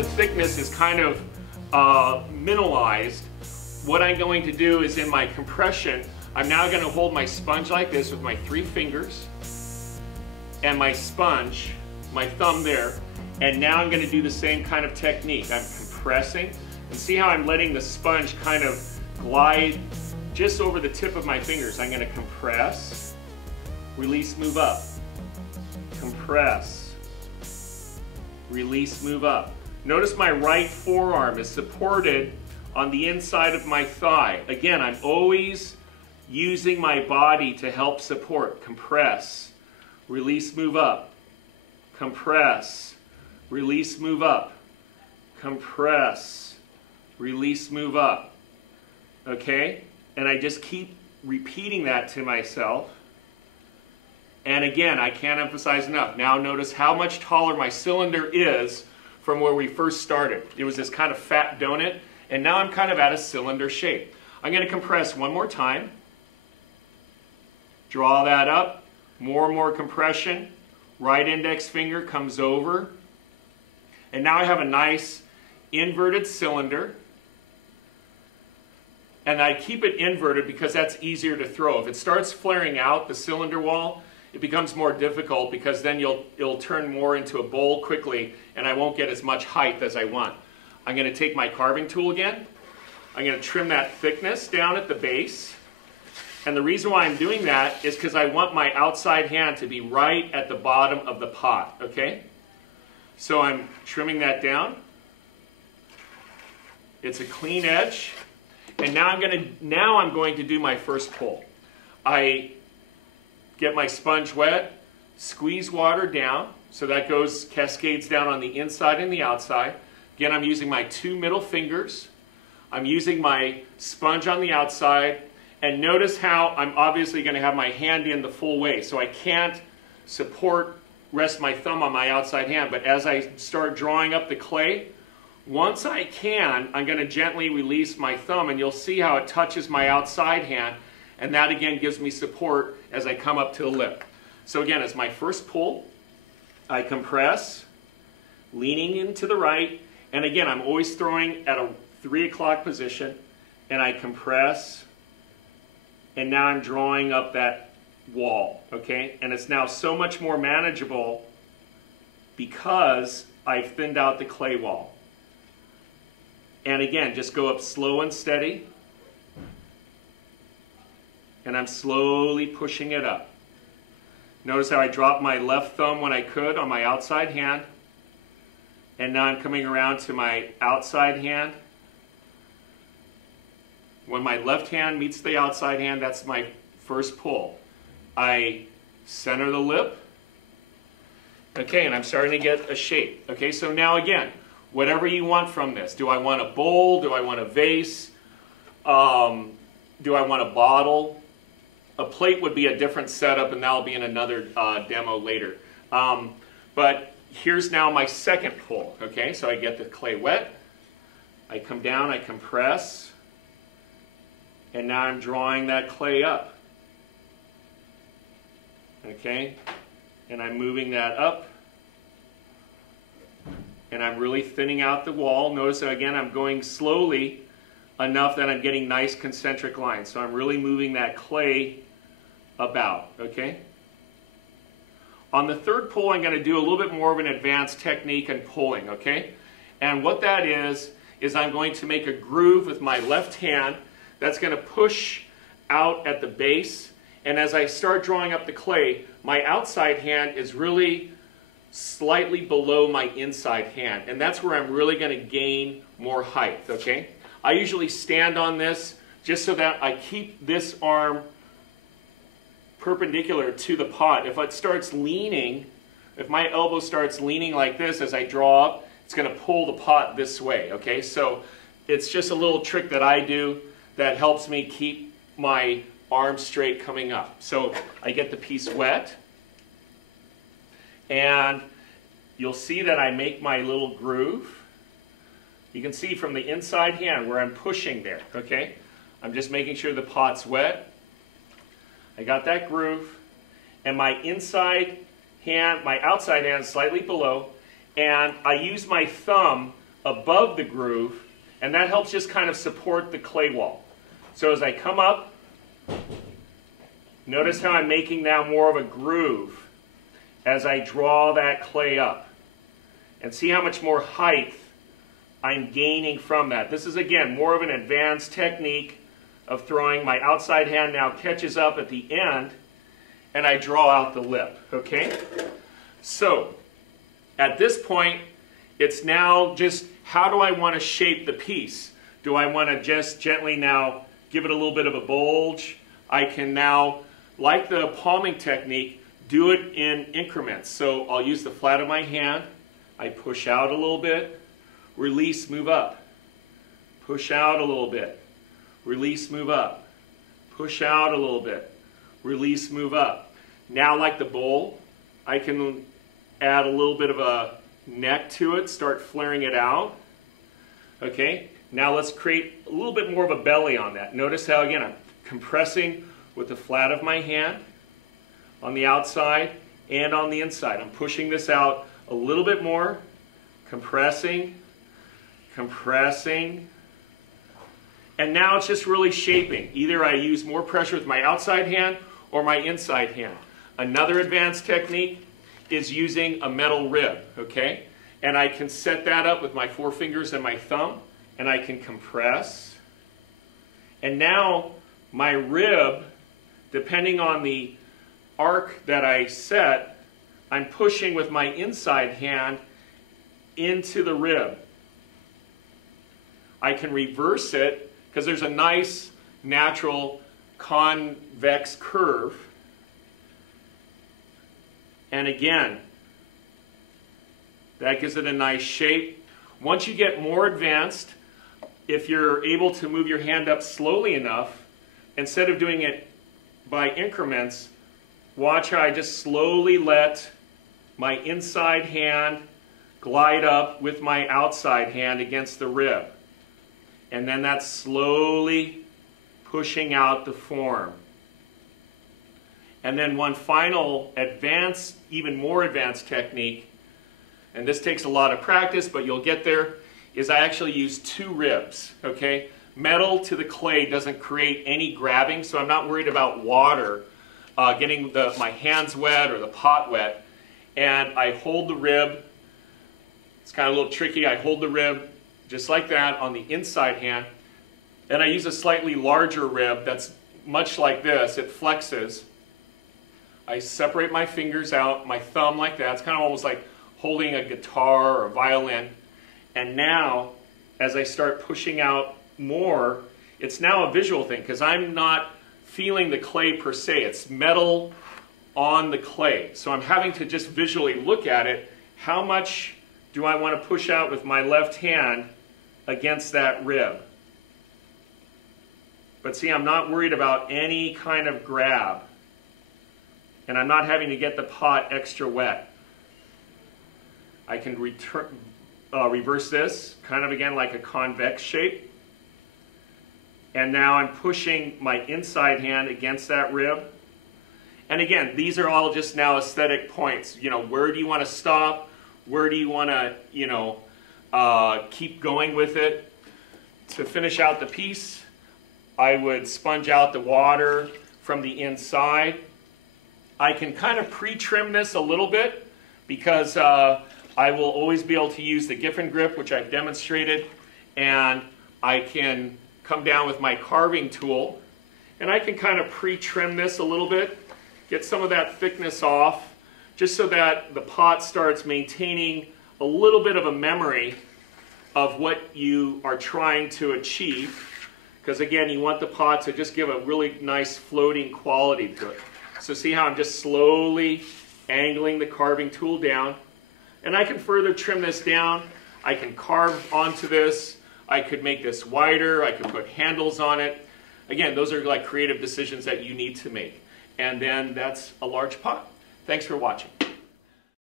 the thickness is kind of mineralized, what I'm going to do is in my compression, I'm now going to hold my sponge like this with my 3 fingers and my sponge, my thumb there, and now I'm going to do the same kind of technique. I'm compressing, and see how I'm letting the sponge kind of glide just over the tip of my fingers. I'm going to compress, release, move up, compress, release, move up. Notice my right forearm is supported on the inside of my thigh. Again, I'm always using my body to help support. Compress, release, move up, compress, release, move up, compress, release, move up. Okay? And I just keep repeating that to myself. And again, I can't emphasize enough. Now notice how much taller my cylinder is from where we first started. It was this kind of fat donut, and now I'm kind of at a cylinder shape. I'm going to compress one more time. Draw that up. More and more compression. Right index finger comes over. And now I have a nice inverted cylinder. And I keep it inverted because that's easier to throw. If it starts flaring out, the cylinder wall, it becomes more difficult because then it'll turn more into a bowl quickly and I won't get as much height as I want. I'm going to take my carving tool again. I'm going to trim that thickness down at the base. And the reason why I'm doing that is because I want my outside hand to be right at the bottom of the pot, okay? So I'm trimming that down. It's a clean edge. And now I'm going to do my first pull. I get my sponge wet, squeeze water down, so that cascades down on the inside and the outside. Again, I'm using my 2 middle fingers. I'm using my sponge on the outside, and notice how I'm obviously going to have my hand in the full way, so I can't rest my thumb on my outside hand, but as I start drawing up the clay, once I can, I'm going to gently release my thumb, and you'll see how it touches my outside hand, and that again gives me support as I come up to the lip. So again, as my first pull, I compress, leaning into the right, and again, I'm always throwing at a 3 o'clock position, and I compress, and now I'm drawing up that wall, okay? And it's now so much more manageable because I've thinned out the clay wall. And again, just go up slow and steady. And I'm slowly pushing it up. Notice how I dropped my left thumb when I could on my outside hand. And now I'm coming around to my outside hand. When my left hand meets the outside hand, that's my first pull. I center the lip. Okay, and I'm starting to get a shape. Okay, so now again, whatever you want from this. Do I want a bowl? Do I want a vase? Do I want a bottle? A plate would be a different setup, and that'll be in another demo later. But here's now my second pull. Okay, so I get the clay wet. I come down, I compress, and now I'm drawing that clay up. Okay, and I'm moving that up. And I'm really thinning out the wall. Notice that again, I'm going slowly enough that I'm getting nice concentric lines. So I'm really moving that clay about, okay? On the third pull, I'm going to do a little bit more of an advanced technique in pulling, okay? And what that is I'm going to make a groove with my left hand that's going to push out at the base. And as I start drawing up the clay, my outside hand is really slightly below my inside hand, and that's where I'm really going to gain more height, okay? I usually stand on this just so that I keep this arm perpendicular to the pot. If it starts leaning, if my elbow starts leaning like this as I draw up, it's going to pull the pot this way, okay? So it's just a little trick that I do that helps me keep my arm straight coming up. So I get the piece wet, and you'll see that I make my little groove. You can see from the inside hand where I'm pushing there, okay? I'm just making sure the pot's wet. I got that groove, and my inside hand, my outside hand is slightly below, and I use my thumb above the groove, and that helps just kind of support the clay wall. So as I come up, notice how I'm making now more of a groove as I draw that clay up. And see how much more height I'm gaining from that. This is, again, more of an advanced technique of throwing. My outside hand now catches up at the end, and I draw out the lip, okay? So, at this point, it's now just, how do I want to shape the piece? Do I want to just gently now give it a little bit of a bulge? I can now, like the palming technique, do it in increments. So I'll use the flat of my hand, I push out a little bit, release, move up. Push out a little bit, release, move up. Push out a little bit, release, move up. Now, like the bowl, I can add a little bit of a neck to it, start flaring it out. Okay, now let's create a little bit more of a belly on that. Notice how, again, I'm compressing with the flat of my hand on the outside and on the inside. I'm pushing this out a little bit more, compressing, compressing, and now it's just really shaping. Either I use more pressure with my outside hand or my inside hand. Another advanced technique is using a metal rib, okay? And I can set that up with my forefingers and my thumb, and I can compress. And now my rib, depending on the arc that I set, I'm pushing with my inside hand into the rib. I can reverse it because there's a nice natural convex curve. And again, that gives it a nice shape. Once you get more advanced, if you're able to move your hand up slowly enough, instead of doing it by increments, watch how I just slowly let my inside hand glide up with my outside hand against the rib. And then that's slowly pushing out the form. And then one final advanced, even more advanced technique, and this takes a lot of practice, but you'll get there, is I actually use two ribs, okay? Metal to the clay doesn't create any grabbing, so I'm not worried about water getting my hands wet or the pot wet. And I hold the rib. It's kind of a little tricky. I hold the rib just like that on the inside hand. And I use a slightly larger rib that's much like this. It flexes. I separate my fingers out, my thumb like that. It's kind of almost like holding a guitar or a violin. And now, as I start pushing out more, it's now a visual thing because I'm not feeling the clay per se. It's metal on the clay. So I'm having to just visually look at it. How much do I want to push out with my left hand against that rib? But see, I'm not worried about any kind of grab. And I'm not having to get the pot extra wet. I can reverse this, kind of again like a convex shape. And now I'm pushing my inside hand against that rib. And again, these are all just now aesthetic points. You know, where do you want to stop? Where do you want to, you know, keep going with it? To finish out the piece, I would sponge out the water from the inside. I can kind of pre-trim this a little bit because I will always be able to use the Giffen grip, which I've demonstrated, and I can come down with my carving tool, and I can kind of pre-trim this a little bit, get some of that thickness off, just so that the pot starts maintaining a little bit of a memory of what you are trying to achieve, because again, you want the pot to just give a really nice floating quality to it. So see how I'm just slowly angling the carving tool down, and I can further trim this down. I can carve onto this. I could make this wider. I could put handles on it. Again, those are like creative decisions that you need to make. And then that's a large pot. Thanks for watching.